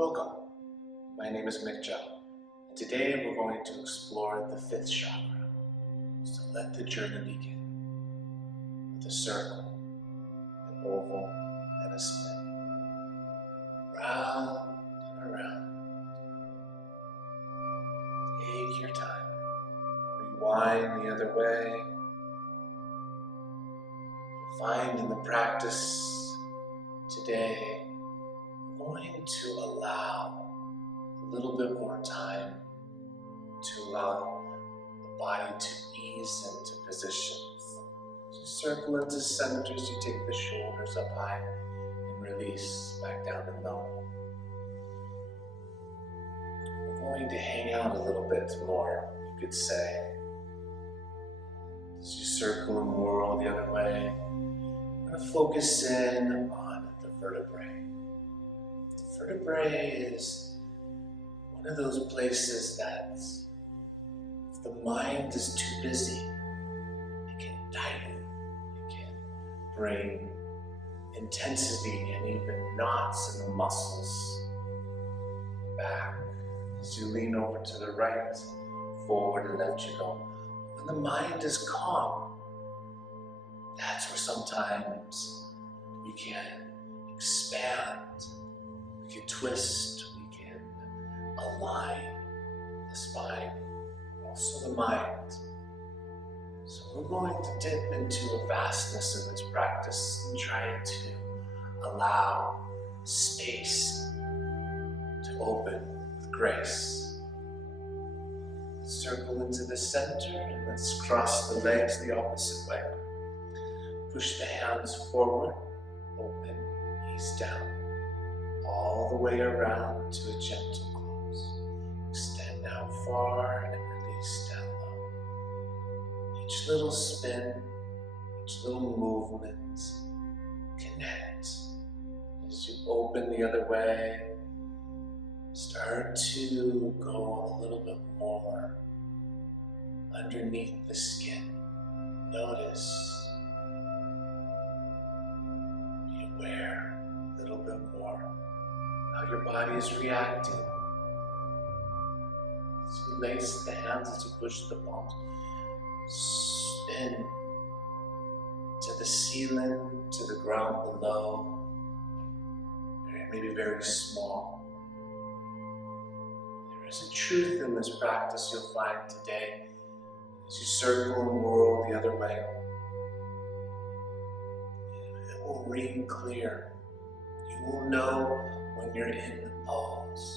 Welcome, my name is Mitchell, and today we're going to explore the fifth chakra. So let the journey begin with a circle, an oval, and a spin. Round and around. Take your time. Rewind the other way. Find in the practice today, we're going to allow a little bit more time to allow the body to ease into positions. So circle into centers, you take the shoulders up high and release back down and low. We're going to hang out a little bit more, you could say. As you circle and whirl the other way, we're going to focus in on the vertebrae. The vertebrae is one of those places that if the mind is too busy, it can tighten, it can bring intensity and even knots in the muscles. Back as you lean over to the right, forward and left you go. When the mind is calm, that's where sometimes we can expand, we can twist, we can align the spine, also the mind. So we're going to dip into a vastness in this practice and try to allow space to open with grace. Circle into the center and let's cross the legs the opposite way. Push the hands forward, open, ease down, all the way around to a gentle close. Extend out far and release down low. Each little spin, each little movement, connect. As you open the other way, start to go a little bit more underneath the skin. Notice, be aware a little bit more how your body is reacting. As you lace the hands, as you push the palms, spin to the ceiling, to the ground below, maybe very small. There's a truth in this practice you'll find today as you circle and whirl the other way. It will ring clear. You will know when you're in the pose.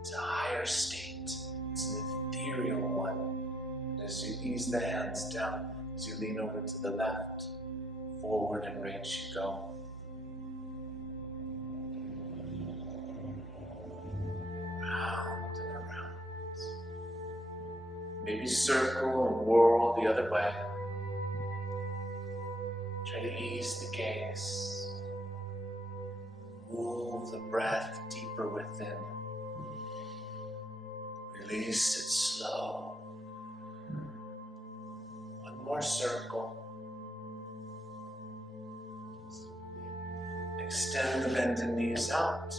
It's a higher state. It's an ethereal one. And as you ease the hands down, as you lean over to the left, forward and right you go. Round and around. Maybe circle and whirl the other way. Try to ease the gaze. Move the breath deeper within. Release it slow. One more circle. Extend the bended knees out.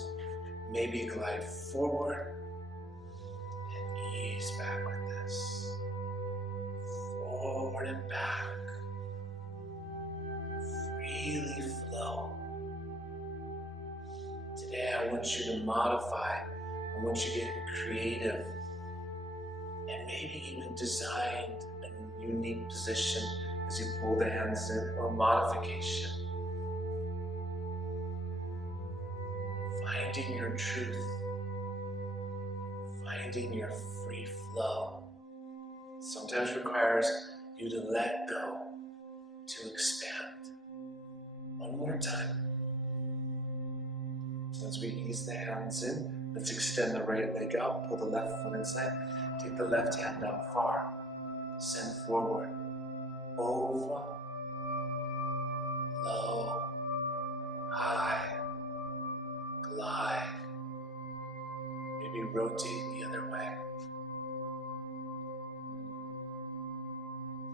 Maybe glide forward and ease back with this. Forward and back. Freely flow. Today I want you to modify. I want you to get creative and maybe even design a unique position as you pull the hands in or modification. Finding your truth, finding your free flow, sometimes requires you to let go, to expand. One more time. As we ease the hands in, let's extend the right leg out, pull the left foot inside, take the left hand out far, send forward, over, low, high, glide, maybe rotate the other way.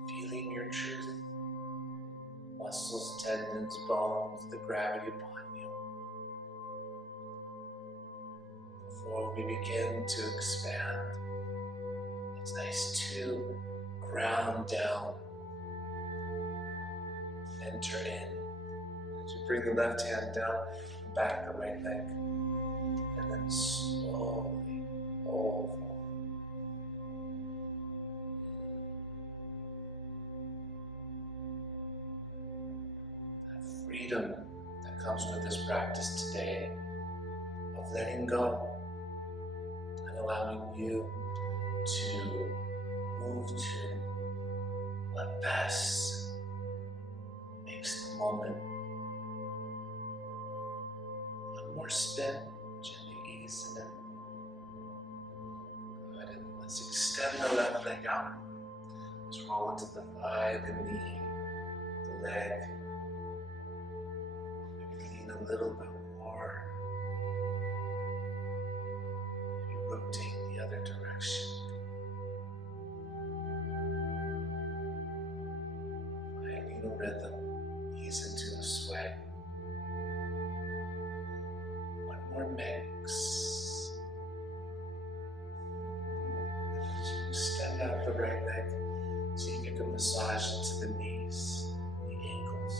Feeling your truth, muscles, tendons, bones, the gravity upon you. we begin to expand, it's nice to ground down, enter in. As you bring the left hand down, back the right leg, and then slowly over. That freedom that comes with this practice today of letting go and allowing you to move to what best makes the moment. One more spin, gently ease in it. Good, and let's extend the left leg out. Let's roll into the thigh, the knee, the leg. Maybe lean a little bit more. Maybe rotate the other direction. Finding a rhythm, ease into a sway. One more mix. Extend out the right leg. See if you can massage into the knees, the ankles,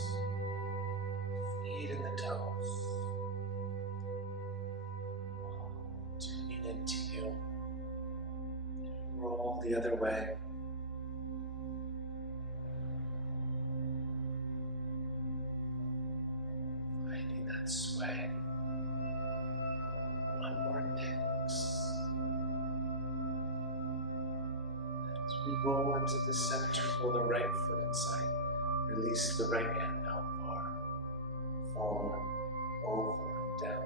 feet and the toes. Tuning into you. Roll the other way. Finding that sway. One more mix. As we roll into the center, pull the right foot inside. Release the right hand out far. Forward, over, and down.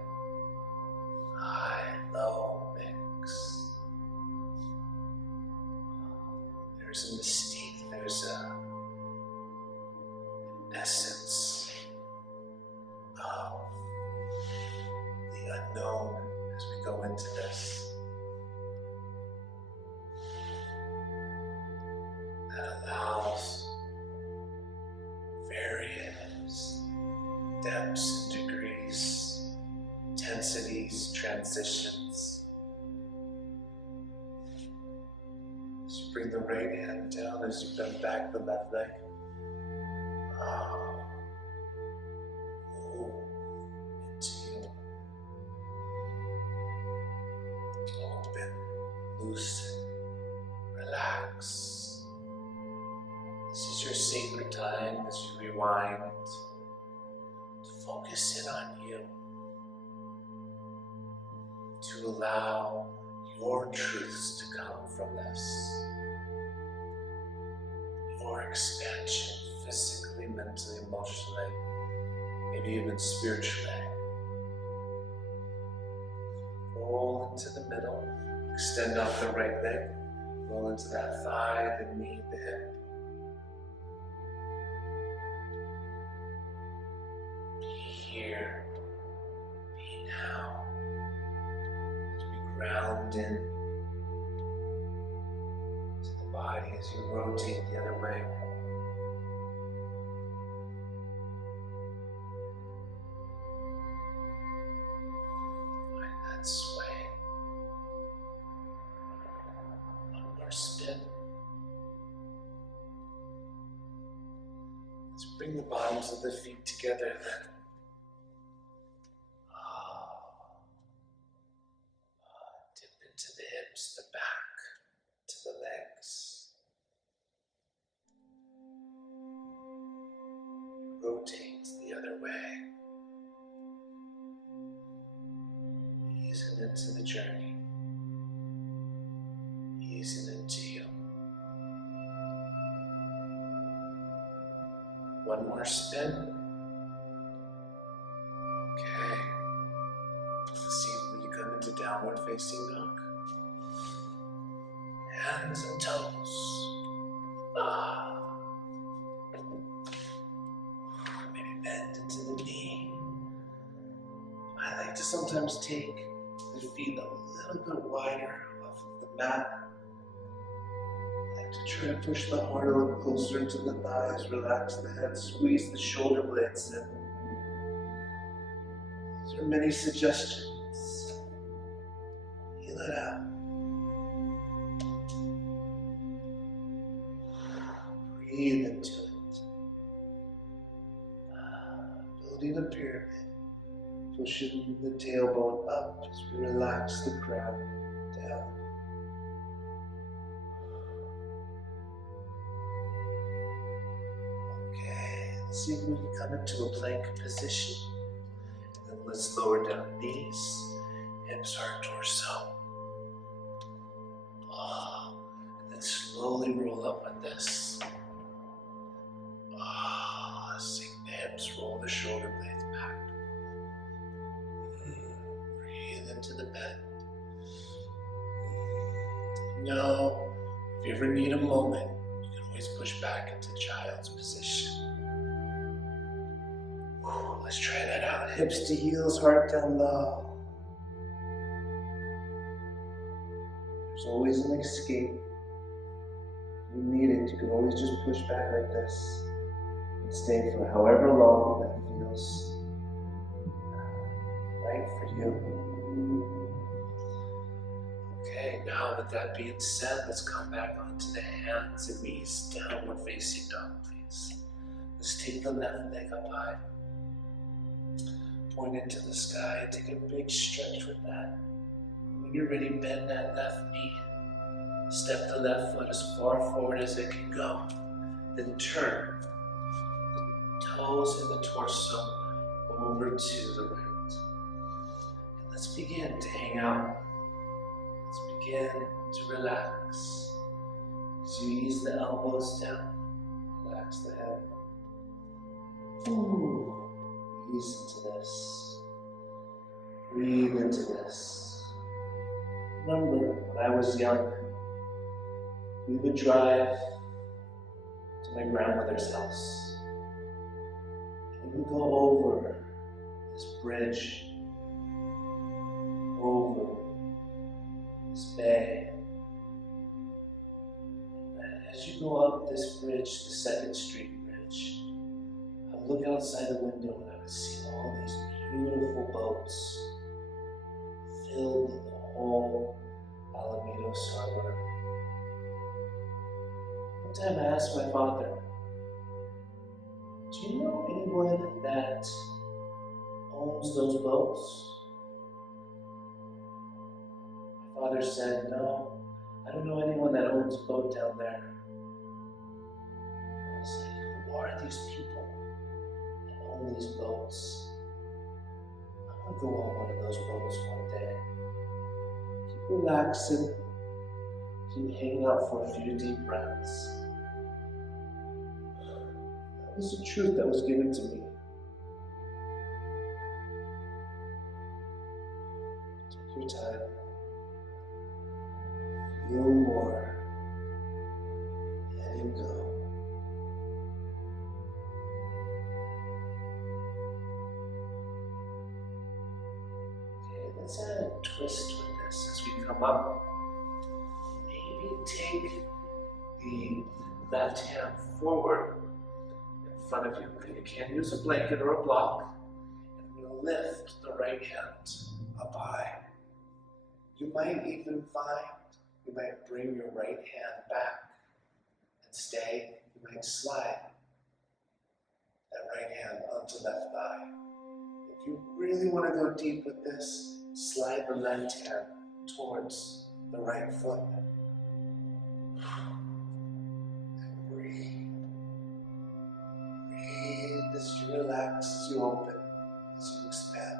High, low mix. There's a mystique, there's an essence of the unknown as we go into this. That allows various depths and degrees, intensities, transitions. As you bring the right hand down, as you bend back the left leg, move into you. Open, loosen, relax. This is your sacred time as you rewind to focus in on you, to allow your truths to come from this, your expansion physically, mentally, emotionally, maybe even spiritually. Roll into the middle, extend out the right leg, roll into that thigh, the knee, the hip. Here, be now, as we ground in to the body as you rotate the other way. Find that sway. One more spin. Let's bring the bottoms of the feet together. Dip into the hips, the back, to the legs. Rotate the other way. Easing into the journey. Easing into you. One more spin. Okay. Let's see when you come into downward facing dog. Hands and toes. Maybe bend into the knee. I like to sometimes take the feet a little bit wider off of the mat. I like to try to push the heart a little closer to the thighs, relax the head, squeeze the shoulder blades in. There are many suggestions. it out. Breathe into it. Building a pyramid. Pushing the tailbone up as we relax the crown down. Okay, let's see if we can come into a plank position. And then let's lower down knees, hips, heart, torso. And then slowly roll up with this. Sink the hips, roll the shoulder blades back. Breathe into the bend. Now, if you ever need a moment, you can always push back into child's position. Let's try that out. Hips to heels, heart down low. There's always an escape. If you need it, you can always just push back like this and stay for however long that feels right for you. Okay, now with that being said, let's come back onto the hands and knees, downward facing dog, please. Let's take the left leg up high. Point into the sky, take a big stretch with that. When you're ready, bend that left knee. Step the left foot as far forward as it can go. Then turn the toes and the torso over to the right. And let's begin to hang out. Let's begin to relax. As you ease the elbows down, relax the head. Ease into this. Breathe into this. Remember, when I was young, we would drive to my grandmother's house. And we would go over this bridge, over this bay. And as you go up this bridge, the 2nd Street Bridge, I would look outside the window and I would see all these beautiful boats filled in the whole Alamitos Harbor. One time I asked my father, do you know anyone that owns those boats? My father said, no, I don't know anyone that owns a boat down there. I was like, who are these people that own these boats? I want to go on one of those boats one day. Keep relaxing, keep hanging out for a few deep breaths. That was the truth that was given to me. Take your time. Feel more. Let him go. Okay, let's add a twist with this as we come up. Maybe take the left hand forward in front of you. You can use a blanket or a block. And we'll lift the right hand up high. You might even find you might bring your right hand back and stay. You might slide that right hand onto left thigh. If you really want to go deep with this, slide the left hand towards the right foot. And breathe. Breathe as you relax, as you open, as you expand.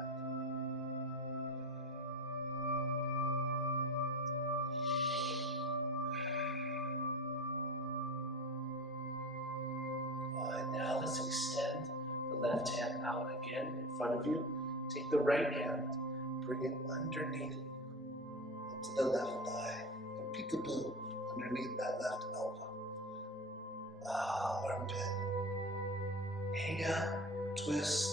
Now let's extend the left hand out again in front of you. Take the right hand, bring it underneath into the left thigh, and peekaboo underneath that left elbow. Armpit. Hang out, twist.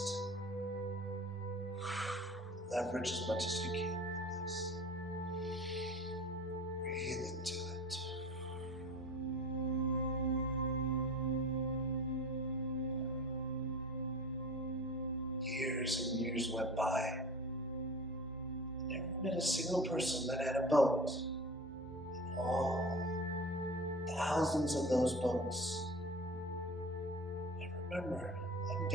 Leverage as much as you can with this. Breathe into it. Years and years went by, and met a single person that had a boat. And all thousands of those boats. I remember one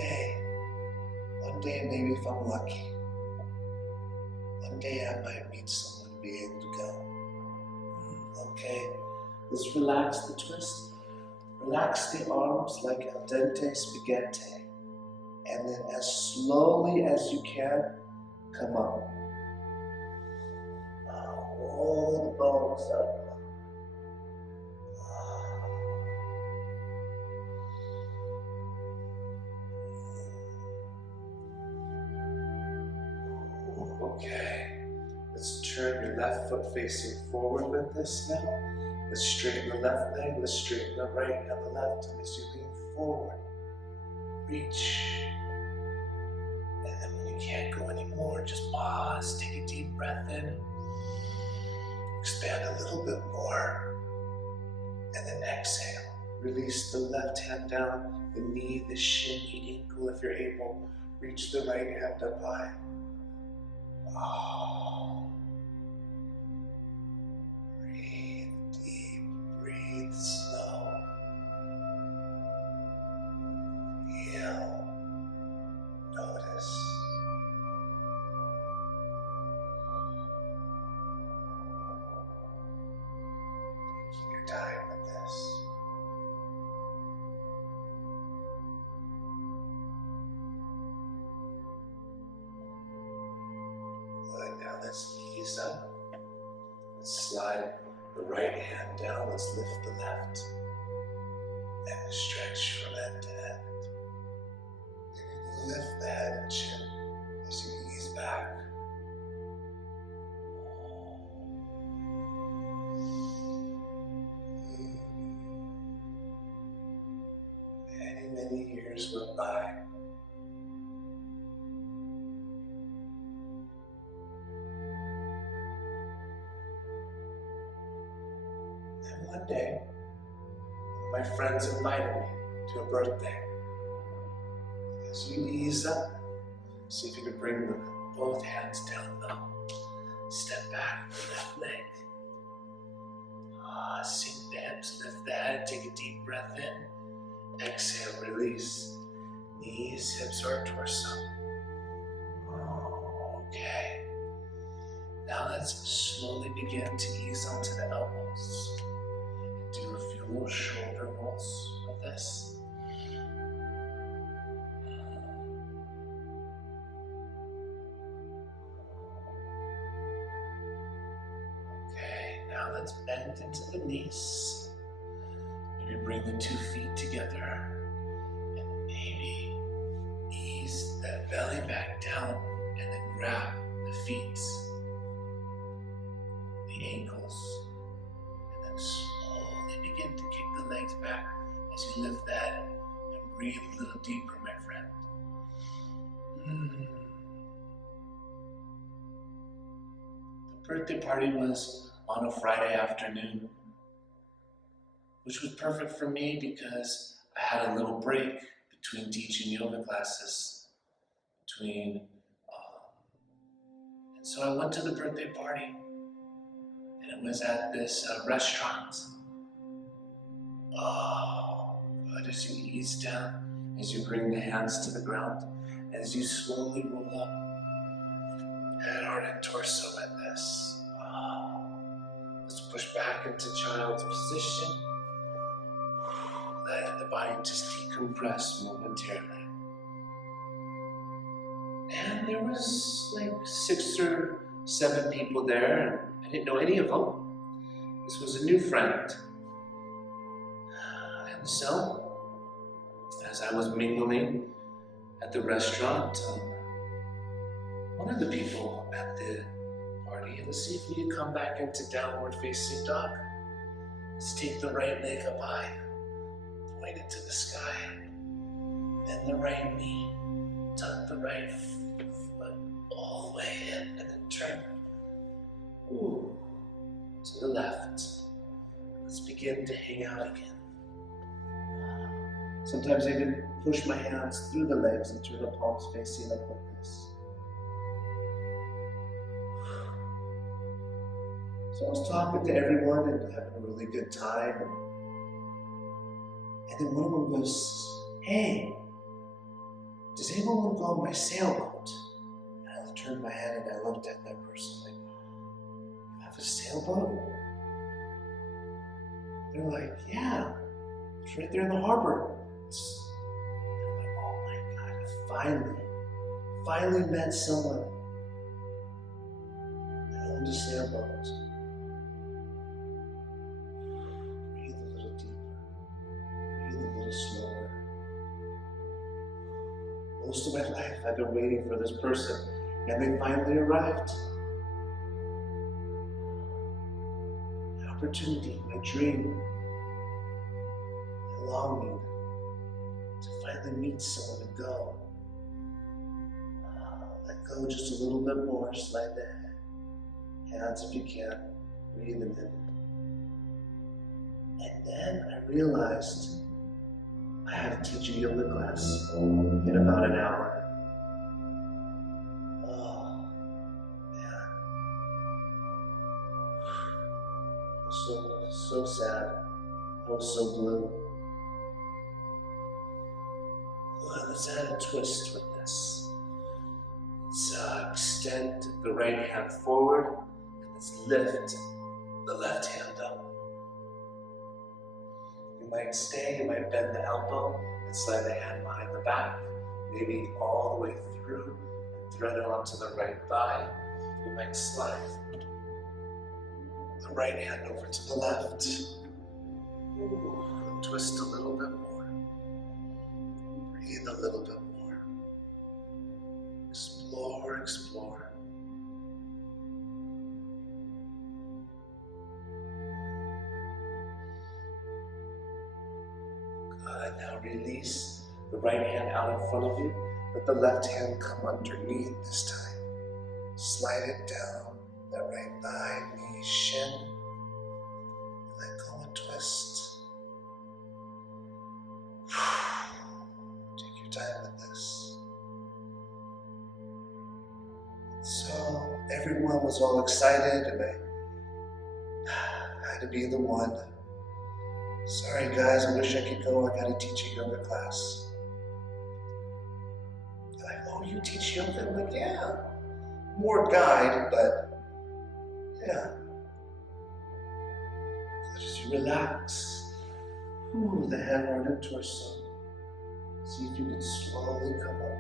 day maybe if I'm lucky, one day I might meet someone and be able to go. Okay, let's relax the twist. Relax the arms like al dente spaghetti. And then as slowly as you can, come up. Roll the bones up. Okay, let's turn your left foot facing forward with this now. Let's straighten the left leg, let's straighten the right and the left. And as you lean forward, reach. And then when you can't go anymore, just pause, take a deep breath in. Expand a little bit more. And then exhale. Release the left hand down, the knee, the shin, the ankle if you're able. Reach the right hand up high. Breathe deep, breathe slow. Feel, notice. Taking your time with this. Now let's ease up. Let's slide the right hand down. Let's lift the left. And stretch from end to end. Maybe lift the head and chin as you ease back. Many years went by. One day, my friends invited me to a birthday. As you ease up, see if you can bring both hands down low. Step back, left leg. Sink the hips, lift the head, take a deep breath in. Exhale, release. Knees, hips, or torso. Okay. Now let's slowly begin to ease onto the elbows. Do a few more shoulder rolls with this. Okay, now let's bend into the knees. Maybe bring the 2 feet together and maybe ease that belly back down and then grab the feet, the ankles, and then slowly begin to kick the legs back as you lift that and breathe a little deeper, my friend. The birthday party was on a Friday afternoon, which was perfect for me because I had a little break between teaching yoga classes, and so I went to the birthday party, and it was at this restaurant. Good, as you ease down, as you bring the hands to the ground, as you slowly roll up, head, heart, and torso at this. Let's push back into child's position. Let the body just decompress momentarily. And there was like 6 or 7 people there, and I didn't know any of them. This was a new friend. And so, as I was mingling at the restaurant, one of the people at the party, let's see if we can come back into downward facing dog. Let's take the right leg up high, point it to the sky, bend the right knee, tuck the right foot all the way in, and then turn to the left. Let's begin to hang out again. Sometimes I can push my hands through the legs and turn the palms facing up like this. So I was talking to everyone and having a really good time. And then one of them goes, "Hey, does anyone want to go on my sailboat?" And I turned my head and I looked at that person like, "You have a sailboat?" They're like, "Yeah, it's right there in the harbor." I'm like, "Oh my God, I finally met someone that owned a sailboat." Breathe a little deeper, breathe a little slower. Most of my life I've been waiting for this person, and they finally arrived. My opportunity, my dream, my longing to finally meet someone and go. Let go just a little bit more, slide the hands if you can, breathe them in. And then I realized I had to teach a yoga class in about an hour. Oh, man. I was so sad. I was so blue. Well, let's add a twist with this. Let's extend the right hand forward, and let's lift the left hand up. You might stay, you might bend the elbow and slide the hand behind the back, maybe all the way through and thread it onto the right thigh. You might slide the right hand over to the left. Ooh, twist a little bit more. Breathe a little bit more. Explore, explore. Good. Now release the right hand out in front of you. Let the left hand come underneath this time. Slide it down that right thigh, knee, shin. Let go and twist. Take your time with this. So everyone was all excited, and I had to be the one. "Sorry guys, I wish I could go. I gotta teach a yoga class." They're like, "Oh, you teach yoga?" I'm like, "Yeah, more guide, but yeah." As you relax, the head, heart, and torso. See if you can slowly come up.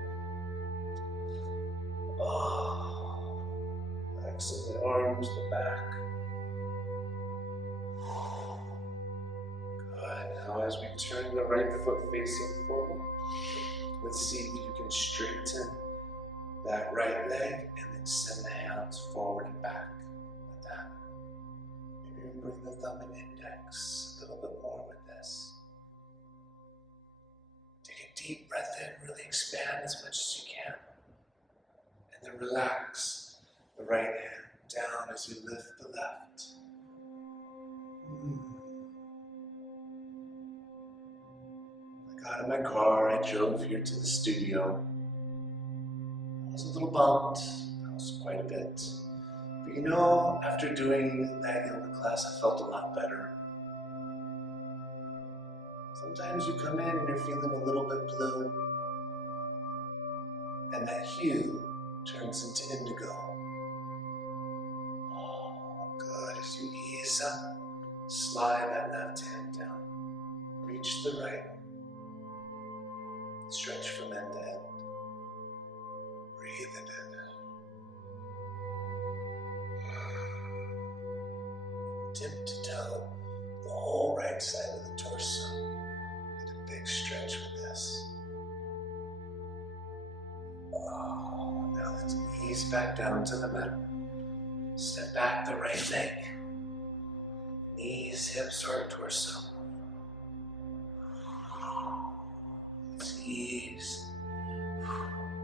Oh, relaxing the arms, the back. Good. Now as we turn the right foot facing forward, let's see if you can straighten that right leg and then send the hands forward and back like that. Maybe you bring the thumb and index a little bit more with this. Take a deep breath in, really expand as much as you can. And then relax the right hand down as you lift the left. I got in my car, I drove here to the studio. I was a little bummed, that was quite a bit. But you know, after doing that yoga class, I felt a lot better. Sometimes you come in and you're feeling a little bit blue, and that hue turns into indigo. Oh, good. As you ease up, slide that left hand down. Reach the right. Stretch from end to end. Breathe it in. Tip to toe, the whole right side of the torso. Get a big stretch with this. Oh, now let's ease back down to the mat. Step back the right leg. Knees, hips, heart, torso. Let's ease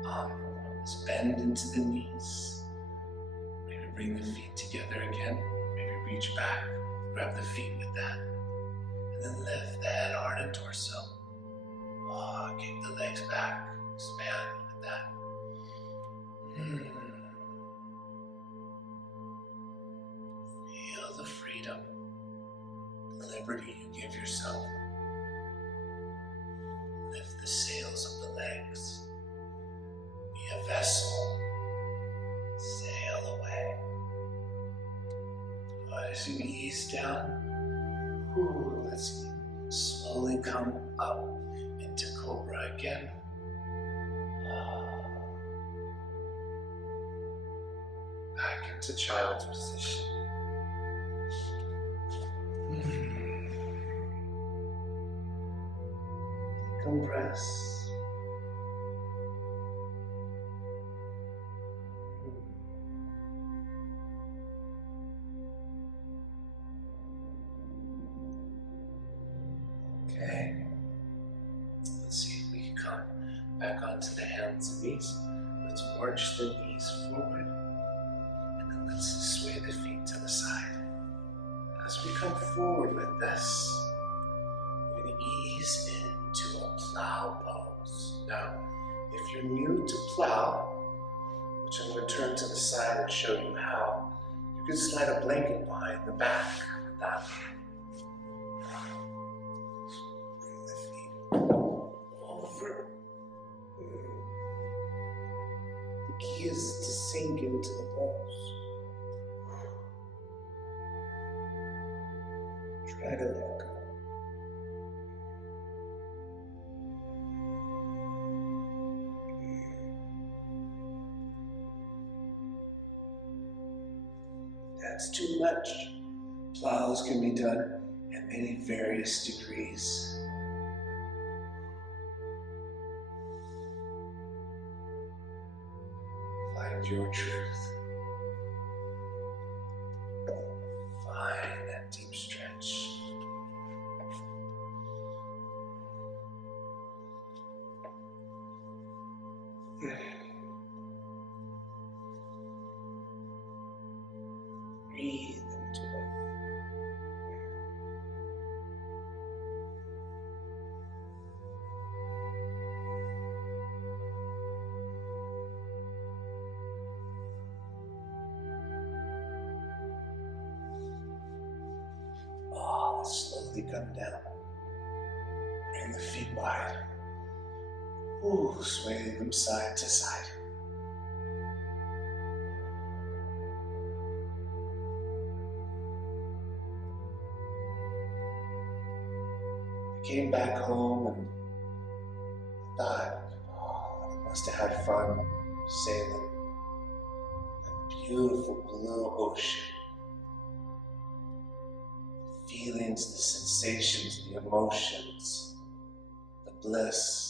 up. Let's bend into the knees. Maybe bring the feet together again. Maybe reach back, grab the feet with that. And then lift the head, heart, and torso. Oh, kick the legs back. Expand with that. Feel liberty you give yourself. Lift the sails of the legs. Be a vessel. Sail away. As you ease down, let's slowly come up into Cobra again. Back into child's position. Decompress. Okay. Let's see if we can come back onto the hands and knees. Let's march the knees forward. And then let's sway the feet to the side. As we come forward with this, we're going to ease into a plow pose. Now, if you're new to plow, which I'm going to turn to the side and show you how, you can slide a blanket behind the back like that. Bring the feet over. The key is to sink into the pose. Try to let go. If that's too much, plows can be done at many various degrees. Find your truth. Find that deep stretch. Breathe into it. Let's slowly come down. Bring the feet wide. Sway them side to side. I came back home and thought, I must have had fun sailing that beautiful blue ocean. The feelings, the sensations, the emotions, the bliss.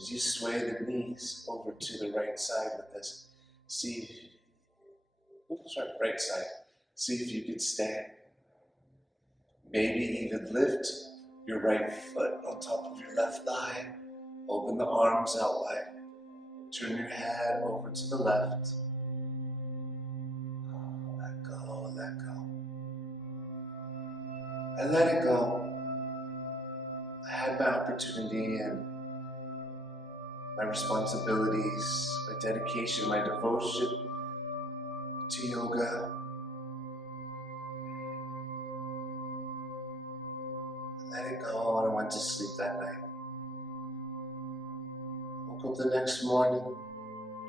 As you sway the knees over to the right side with this, right side. See if you can stand. Maybe even lift your right foot on top of your left thigh. Open the arms out wide. Turn your head over to the left. Let go, let go. I let it go. I had my opportunity and my responsibilities, my dedication, my devotion to yoga. I let it go and I went to sleep that night. Woke up the next morning,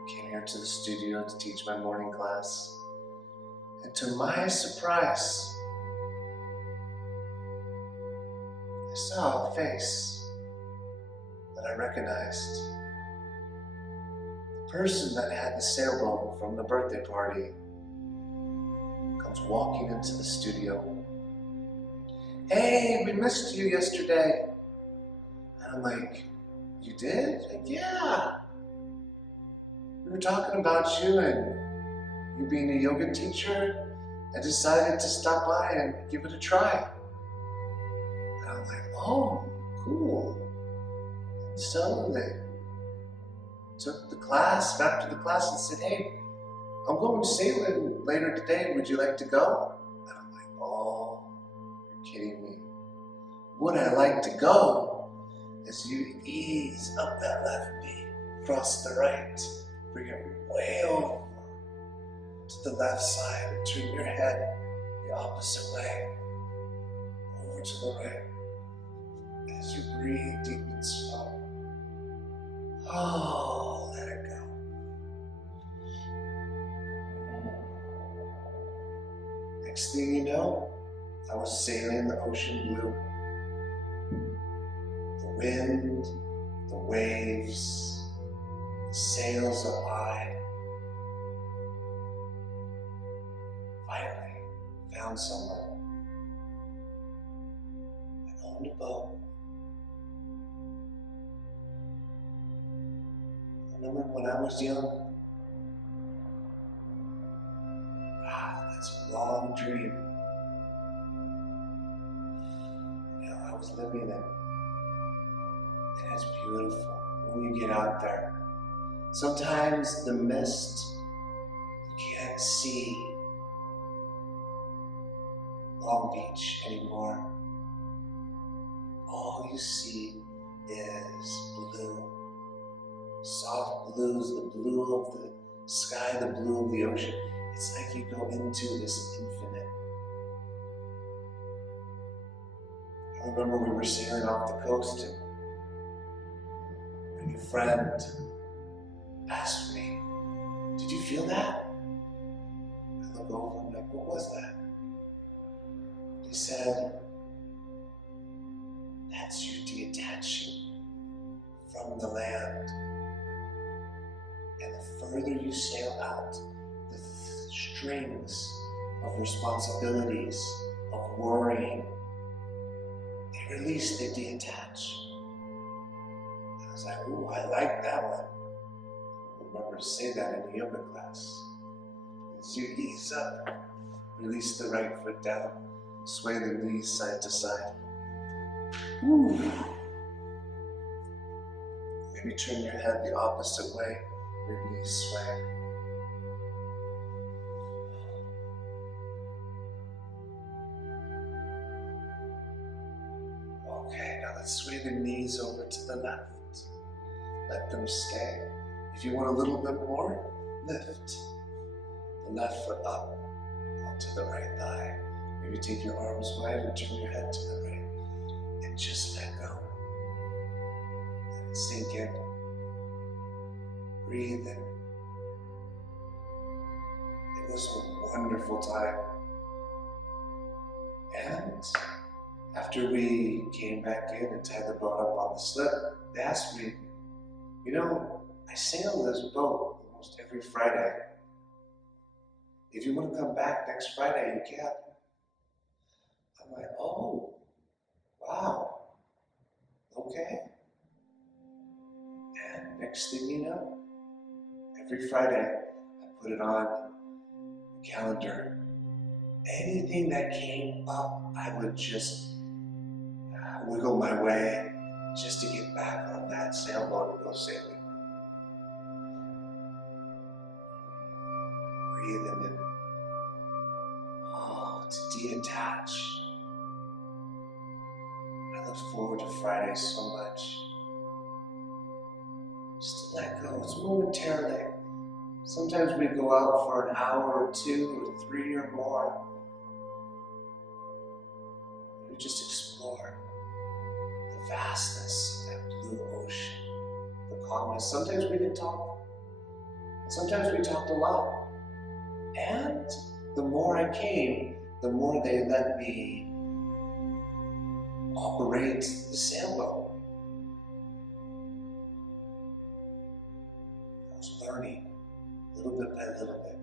came here to the studio to teach my morning class. And to my surprise, I saw a face that I recognized. The person that had the sailboat from the birthday party comes walking into the studio. Hey, we missed you yesterday. And I'm like, you did? Like, yeah. We were talking about you and you being a yoga teacher. I decided to stop by and give it a try. And I'm like, oh, cool. And so they took the class, and after the class, and said, hey, I'm going sailing later today. Would you like to go? And I'm like, oh, you're kidding me. Would I like to go? As you ease up that left knee, cross the right, bring it way over to the left side, and turn your head the opposite way, over over to the right. As you breathe deep and slow. Oh, let it go. Next thing you know, I was sailing the ocean blue. The wind, the waves, the sails up high. Finally, found someone that owned a boat. I remember when I was young, that's a long dream. Now I was living it. And it's beautiful when you get out there. Sometimes the mist, you can't see Long Beach anymore. All you see is blue. Soft blues, the blue of the sky, the blue of the ocean. It's like you go into this infinite. I remember we were sailing off the coast and a new friend asked me, "Did you feel that?" I look over, I'm like, "What was that?" He said, "That's you detaching from the land. And the further you sail out, the strings of responsibilities, of worrying, they release, they detach." I was like, "Ooh, I like that one." I remember to say that in the yoga class. As you ease up, release the right foot down, sway the knees side to side. Ooh. Maybe turn your head the opposite way, your knees sway. Okay, now let's sway the knees over to the left. Let them stay. If you want a little bit more, lift the left foot up onto the right thigh. Maybe take your arms wide and turn your head to the right. And just let go. Let it sink in. Breathe in. It was a wonderful time. And after we came back in and tied the boat up on the slip, they asked me, "You know, I sail this boat almost every Friday. If you want to come back next Friday, you can." I'm like, "Oh, wow, okay." And next thing you know, every Friday, I put it on the calendar. Anything that came up, I would just wiggle my way just to get back on that sailboat and go sailing. Breathing in. Oh, to detach. I look forward to Friday so much. Just to let go, it's momentarily. Sometimes we go out for an hour or 2 or 3 or more. We just explore the vastness of that blue ocean, the calmness. Sometimes we didn't talk. And sometimes we talked a lot. And the more I came, the more they let me operate the sailboat. I was learning little bit by little bit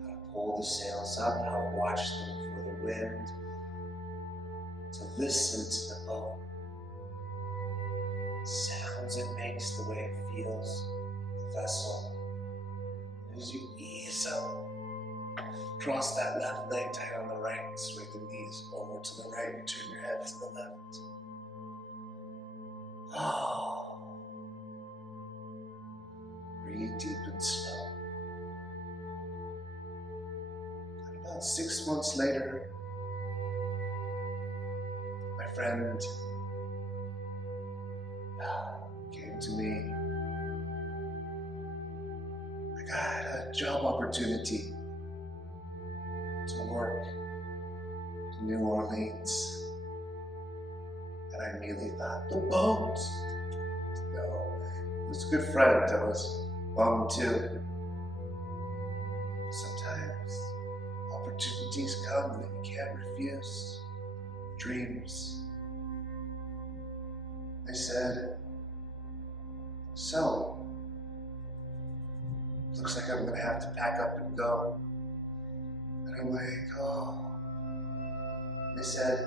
how to pull the sails up, how to watch them for the wind, to listen to the boat, sounds it makes, the way it feels, the vessel. And as you ease up, cross that left leg tight on the right, and sway the knees over to the right and turn your head to the left. Oh. Breathe deep and slow. And about 6 months later, my friend came to me. I got a job opportunity to work in New Orleans. And I immediately thought, the boat. No, it was a good friend. I was bummed too. Sometimes opportunities come that you can't refuse. Dreams. They said, so, looks like I'm gonna have to pack up and go. And I'm like, oh. They said,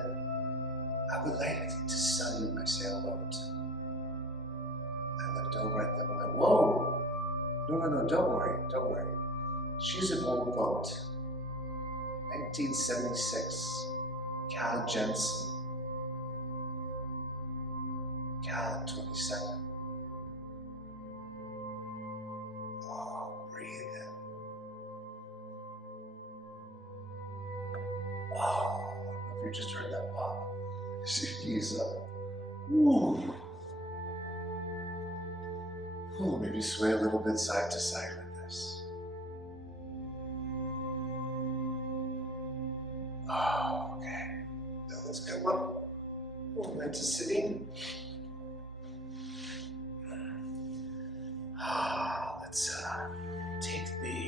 I would like to sell you my sailboat. I looked over at them and went, whoa. No, don't worry. She's an old boat. 1976, Cal Jensen. Cal 27. Oh, breathe in. Oh, I don't know if you just heard that pop. Ease up. Ooh. Ooh, maybe sway a little bit side to side with this. Oh, okay. Now let's come up. Movement to sitting. Let's take the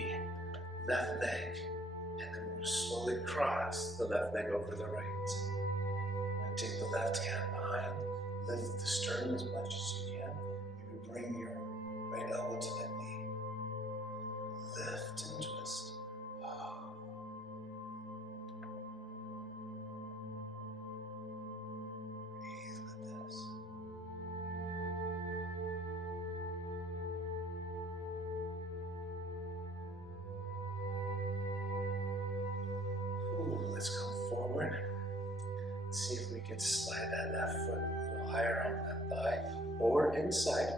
left leg and then we'll slowly cross the left leg over the right. And take the left hand behind, lift the sternum as much as you can. Maybe bring your right elbow to that knee. Lift and twist. Breathe with this. Let's come forward. Let's see if we can slide that left foot a little higher on that thigh or inside.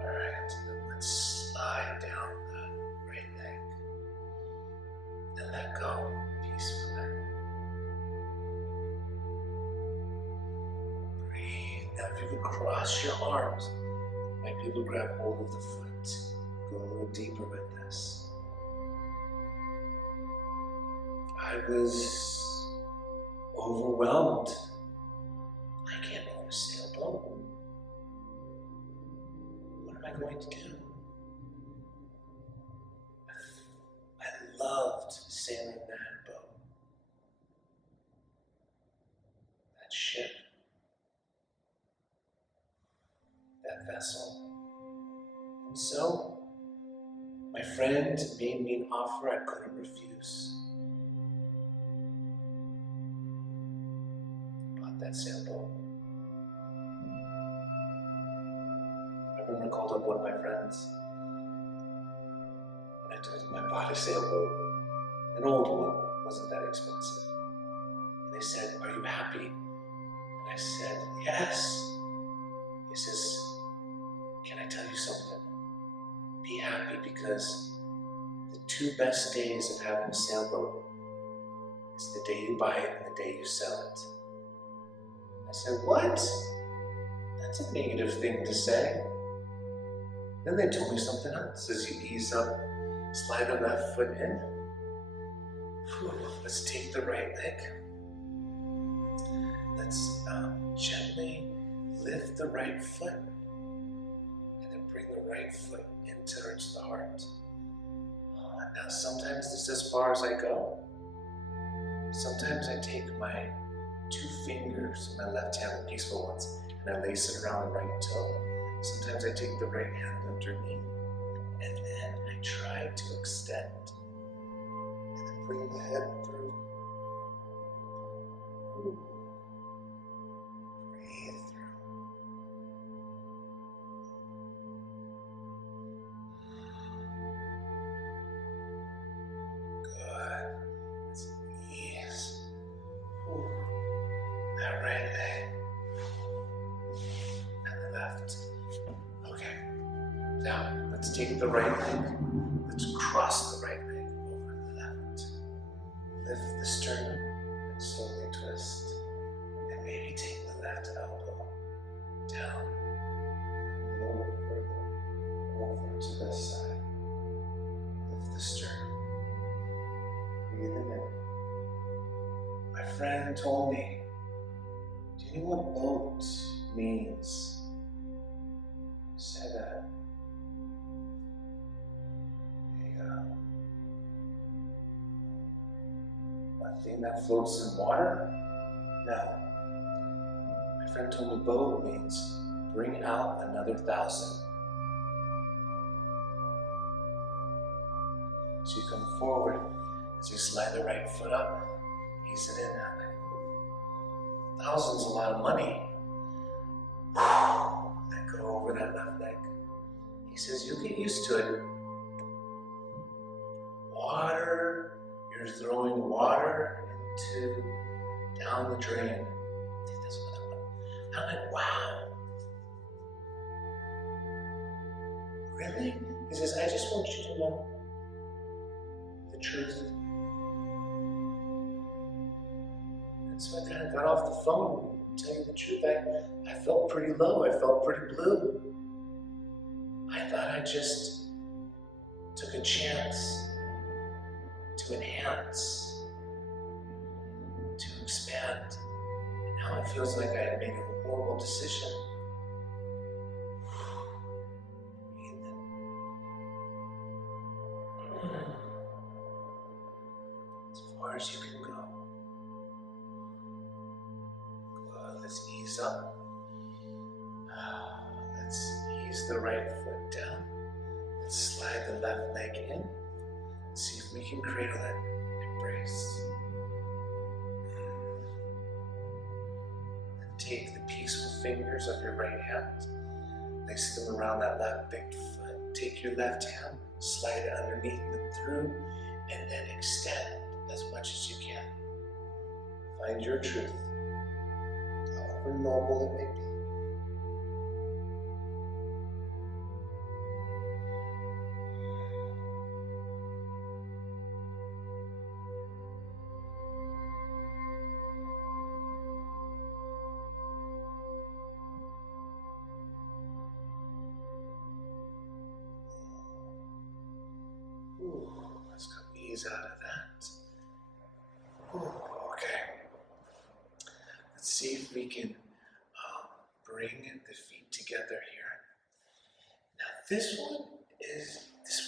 Alright, then let's slide down the right leg and let go peacefully. Breathe. Now if you could cross your arms, you might be able to grab hold of the foot. Go a little deeper with this. I was overwhelmed. I can't own a sailboat. What am I going to do? I loved sailing that boat, that ship, that vessel. And so, my friend made me an offer I couldn't refuse. That sailboat. I remember I called up one of my friends and I told him I bought a sailboat, an old one, wasn't that expensive. And they said, are you happy? And I said, yes. He says, can I tell you something? Be happy because the two best days of having a sailboat is the day you buy it and the day you sell it. I said, what? That's a negative thing to say. Then they told me something else. As you ease up, slide the left foot in. Let's take the right leg. Let's gently lift the right foot and then bring the right foot in towards the heart. Now sometimes this is as far as I go. Sometimes I take my 2 fingers in my left hand, the peaceful ones, and I lace it around the right toe. Sometimes I take the right hand underneath, and then I try to extend, and then bring the head through. Breathe through. Good. Let's ease. That right leg and the left. Okay. Now let's take the right leg. Let's cross the right leg over the left. Lift the sternum and slowly twist. And maybe take the left elbow down. A little further over to this side. Lift the sternum. Breathe in. friend told me, do you know what boat means? I said, a thing that floats in water? No. My friend told me boat means bring out another 1,000. So you come forward, as you slide the right foot up, ease it in. 1,000's a lot of money. Let go over that left leg. He says, you'll get used to it. Water, you're throwing water down the drain. I think that's another one. I'm like, wow. Really? He says, I just want you to know the truth. And so I kind of got off the phone and tell you the truth. I felt pretty low. I felt pretty blue. I thought I just took a chance to enhance, to expand. And now it feels like I had made a horrible decision. As far as you can go. Good. Let's ease up. Let's ease the right foot down. Let's slide the left leg in. See if we can cradle it. Embrace. And take the peaceful fingers of your right hand. Place them around that left big foot. Take your left hand, slide it underneath them through, and then extend as much as you can. Find your truth, however normal it may be. Let's come ease out of that. Okay. Let's see if we can bring the feet together here. Now this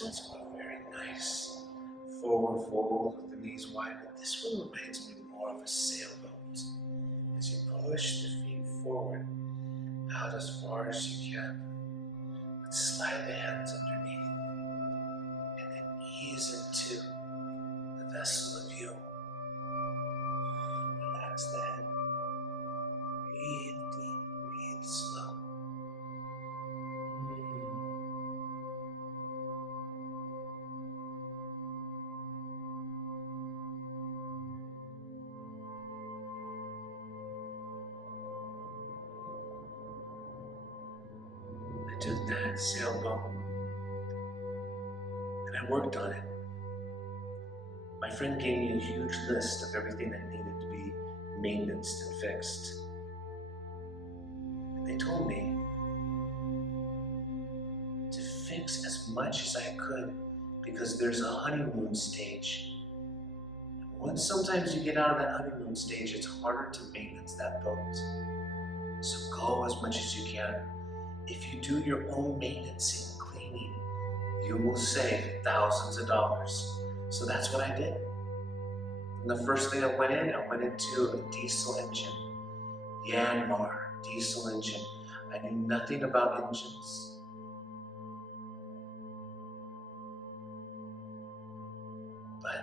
one's a very nice forward fold with the knees wide, but this one reminds me more of a sailboat. As you push the feet forward, out as far as you can. Let's slide the hands underneath. Ease into the vessel of you. Relax the head. Breathe deep, breathe slow. I took that sailboat and I worked on it. My friend gave me a huge list of everything that needed to be maintenanced and fixed. And they told me to fix as much as I could because there's a honeymoon stage. And once sometimes you get out of that honeymoon stage, it's harder to maintenance that boat. So go as much as you can. If you do your own maintenance and cleaning, you will save thousands of dollars. So that's what I did. And the first thing I went into a diesel engine. Yanmar diesel engine. I knew nothing about engines. But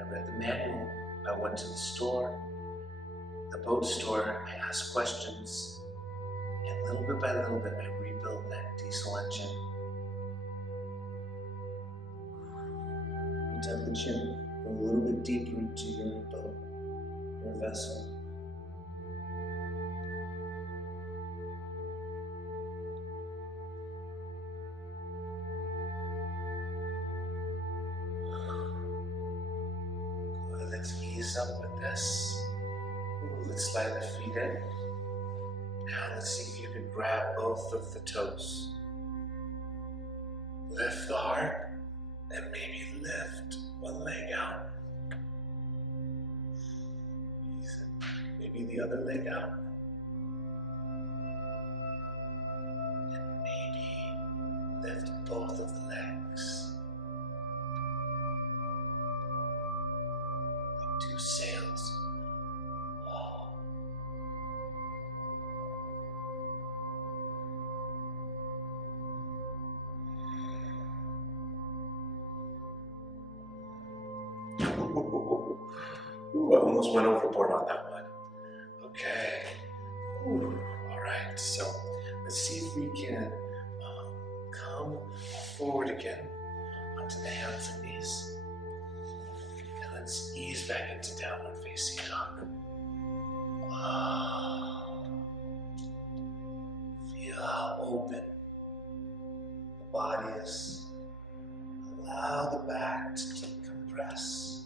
I read the manual. I went to the store, the boat store. I asked questions. And little bit by little bit, I rebuilt that diesel engine. You tuck the chin, go a little bit deeper into your boat, your vessel. Good, let's ease up with this. Let's slide the feet in. Now let's see if you can grab both of the toes. Lift the heart, and maybe lift one leg out. Ease it. the other leg out. And maybe lift both of the legs. Like two sails. Oh. Ooh, I almost went overboard on that one. Okay. Ooh. All right. So let's see if we can come forward again onto the hands and knees. And let's ease back into downward facing dog. Feel how open the body is. Allow the back to decompress.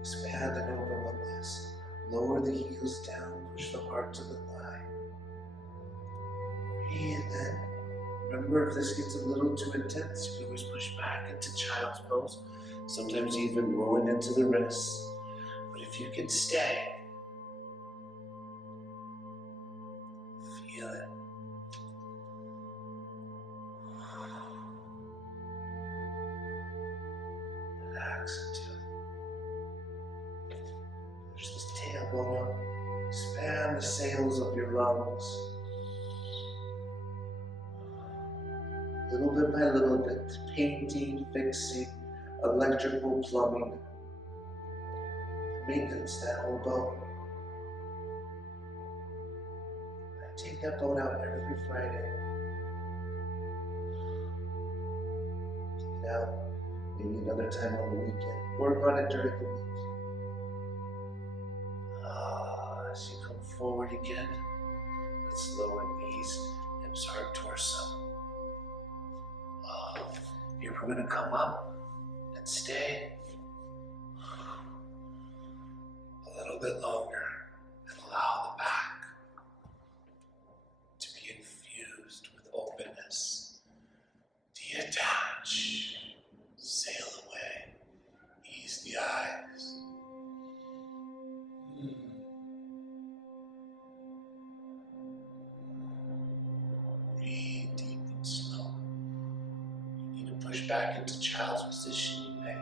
Expand and open like this. Lower the heels down, push the heart to the thigh. Breathe in. Remember, if this gets a little too intense, you can always push back into child's pose. Sometimes even rolling into the wrists. But if you can stay, feel it. Relax into it. Push this tailbone up. Expand the sails of your lungs. Little bit by little bit, painting, fixing, electrical, plumbing, maintenance, that whole bone. I take that bone out every Friday. Take it out, maybe another time on the weekend. Work on it during the week. As you come forward again, let's lower knees, hips, heart, torso. Here we're going to come up and stay a little bit longer and allow the back to be infused with openness. Detach, sail away, ease the eyes. Breathe deep and slow. Push back into child's position, you may.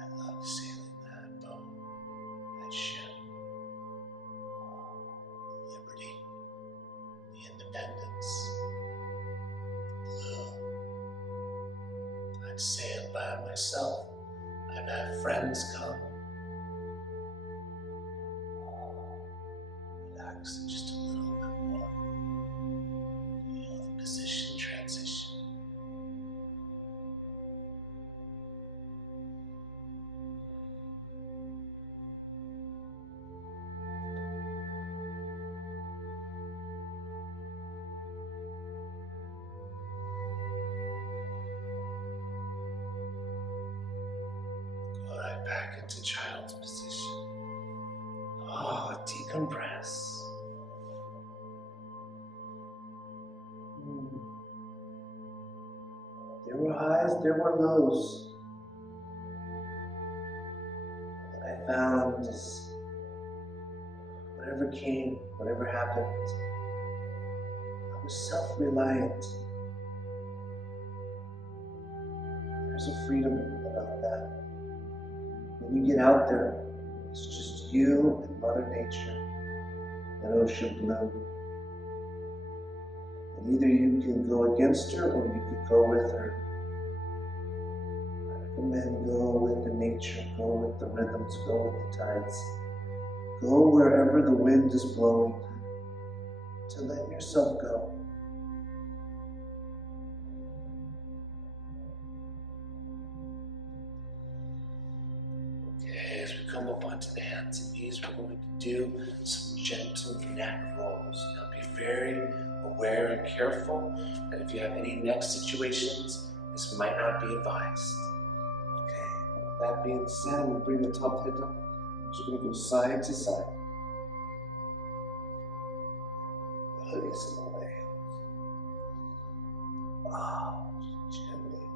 I love sailing that boat, that ship. Liberty. Independence, blue. I'd sail by myself. I've had friends come. Relax just a little bit more. Feel the position transition. Back into child's position. Decompress. There were highs, there were lows. What I found is whatever came, whatever happened, I was self-reliant. There's a freedom about that. When you get out there, it's just you and Mother Nature and Ocean Blue. And either you can go against her or you could go with her. I recommend go with the nature, go with the rhythms, go with the tides. Go wherever the wind is blowing to let yourself go. Come up onto the hands and knees, we're going to do some gentle neck rolls. Now be very aware and careful that if you have any neck situations, this might not be advised. Okay. That being said, I'm going to bring the top head down. You're going to go side to side. The hoodie's in the way. Gently.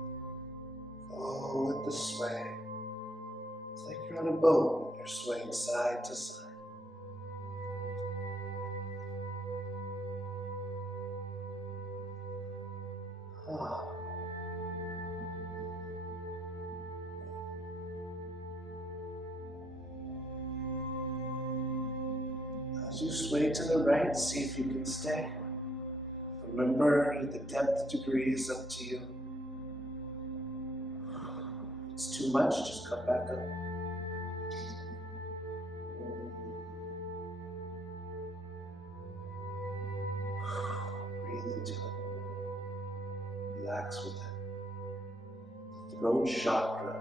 Go with the sway. It's like you're on a boat. You're swaying side to side. As you sway to the right, see if you can stay. Remember, the depth degree is up to you. If it's too much, just come back up. Breathe into it. Relax with it. The throat chakra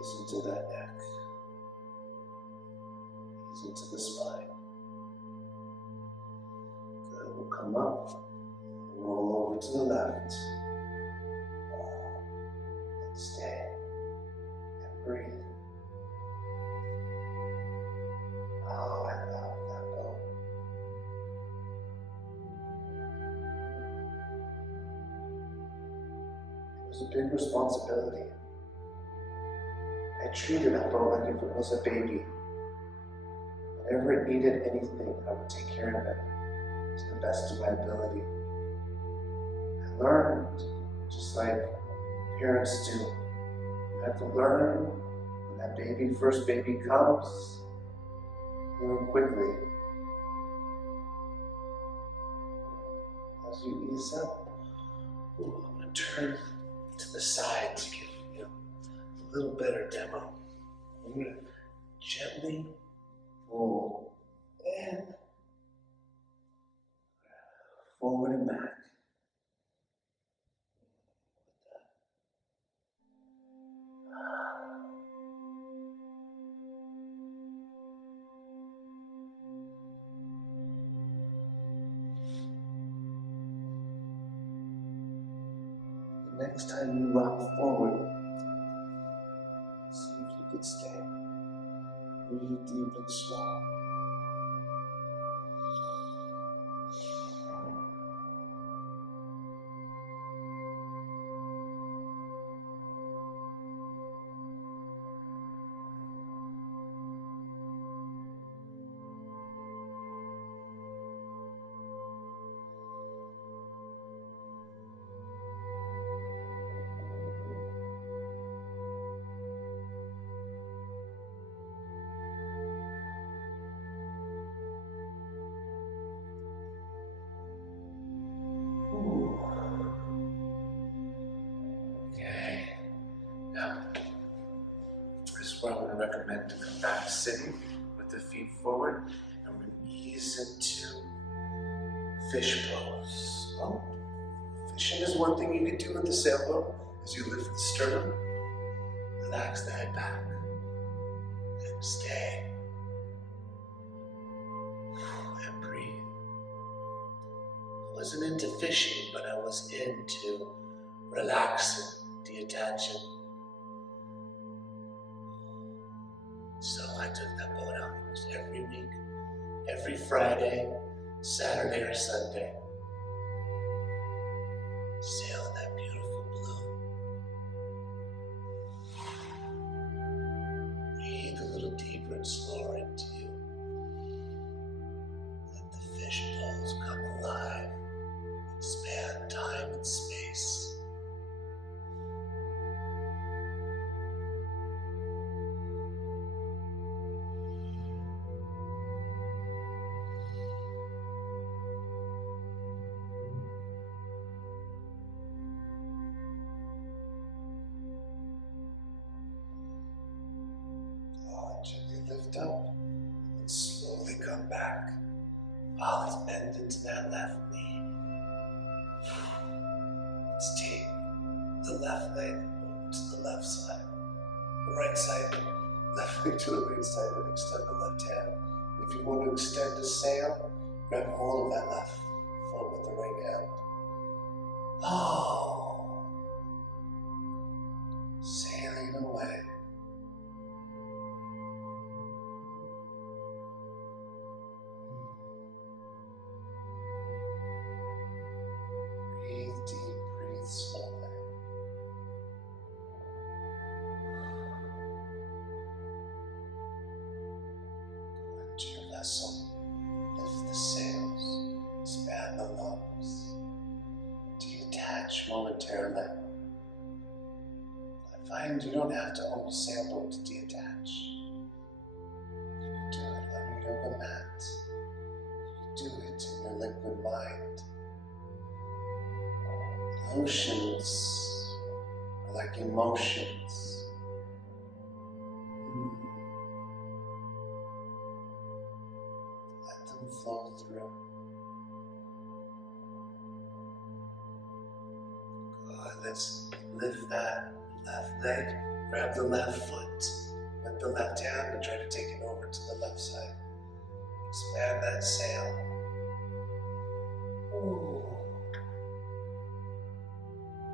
is into that neck. Is into the spine. Good. We'll come up. Roll over to the left. And stay. And breathe. Oh, I love that boat. It was a big responsibility. I treated that boat like if it was a baby. Whenever it needed anything, I would take care of it to the best of my ability. I learned, just like parents do. You have to learn when that first baby comes. Learn quickly. As you ease up, I'm going to turn to the side to give you a little better demo. I'm going to gently roll in, forward and back. The next time you rock forward, see if you can stay. Breathe deep and slow. Okay. Now, this is where I'm going to recommend to come back sitting with the feet forward, and we're going to ease into fish pose. Well, fishing is one thing you can do with the sailboat as you lift the sternum. Relax the head back and stay. And breathe. I wasn't into fishing, but I was into relaxing, detaching. So I took that boat out almost every week, every Friday, Saturday or Sunday. Sail in that beautiful blue. Breathe a little deeper and slower into you. Let the fish poles come alive. Expand time and space. Gently lift up and slowly come back. Let's bend into that left knee. Let's take the left leg over to the left side. The right side, left leg to the right side, and extend the left hand. If you want to extend the sail, grab hold of that left foot with the right hand. Sailing fading away. Breathe deep, breathe slowly. Go into your vessel, lift the sails, expand the lungs, detach momentarily. I find you don't have to own a sailboat to detach. You can do it on your yoga mat. You can do it in your liquid mind. Oceans are like emotions. Let them flow through. Good, let's lift that left leg, grab the left foot with the left hand and try to take it over to the left side. Expand that sail. Ooh.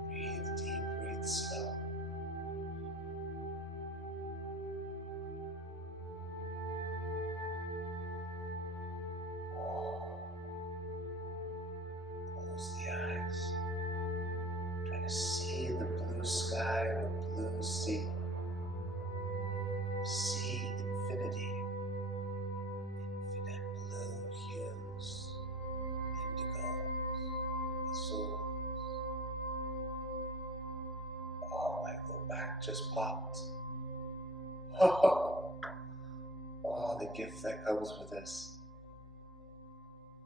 Breathe deep, breathe slow. Close the eyes. Try to see the blue sky and the blue sea. See infinity. Infinite blue hues, indigos, azules. Oh, my low back just popped. Oh, the gift that comes with this.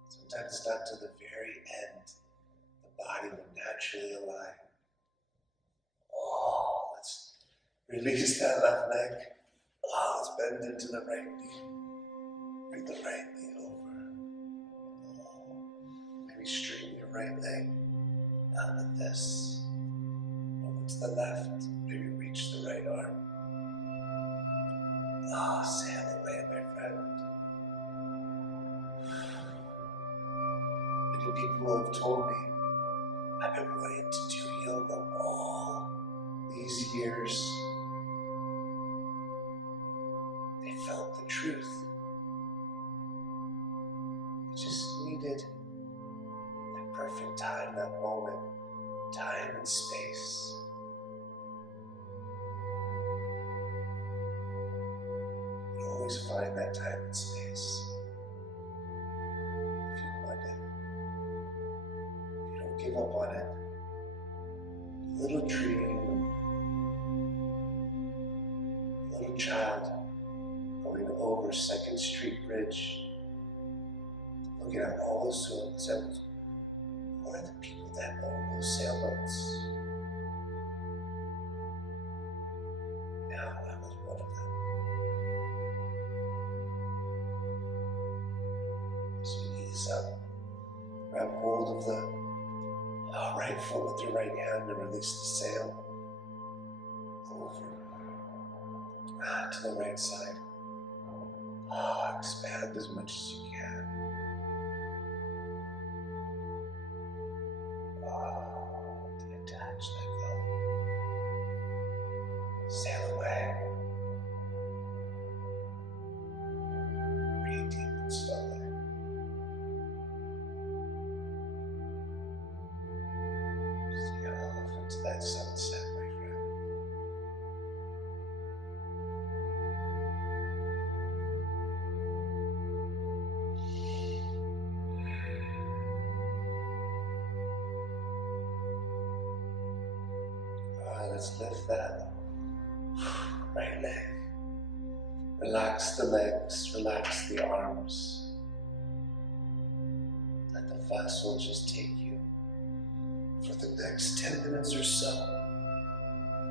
Sometimes not to the very end, the body will naturally align. Oh, let's release that left leg. Oh, let's bend into the right knee. Bring the right knee over. Oh, maybe straighten your right leg. Not like this. Over to the left. Maybe reach the right arm. Ah, sail away, my friend. Many people have told me I've been wanting to do yoga all these years. They felt the truth. They just needed that perfect time, that moment, time and space. You always find that time and space if you want it. If you don't give up on it. A little dream, a little child going over 2nd Street Bridge, looking at all those sailboats. Who are the people that own those sailboats? Now I was one of them. As you ease up, grab hold of the right foot with your right hand and release the sail over to the right side. Expand as much as you can. Detach, let go. Sail away. Breathe deep and slowly. Sail off into that sunset, my friend. Let's lift that right leg. Relax the legs, relax the arms. Let the vessel just take you for the next 10 minutes or so.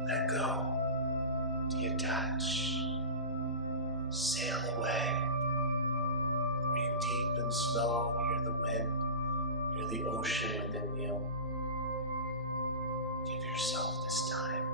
Let go, detach, sail away. Breathe deep and slow, hear the wind, hear the ocean within you. Give yourself this time.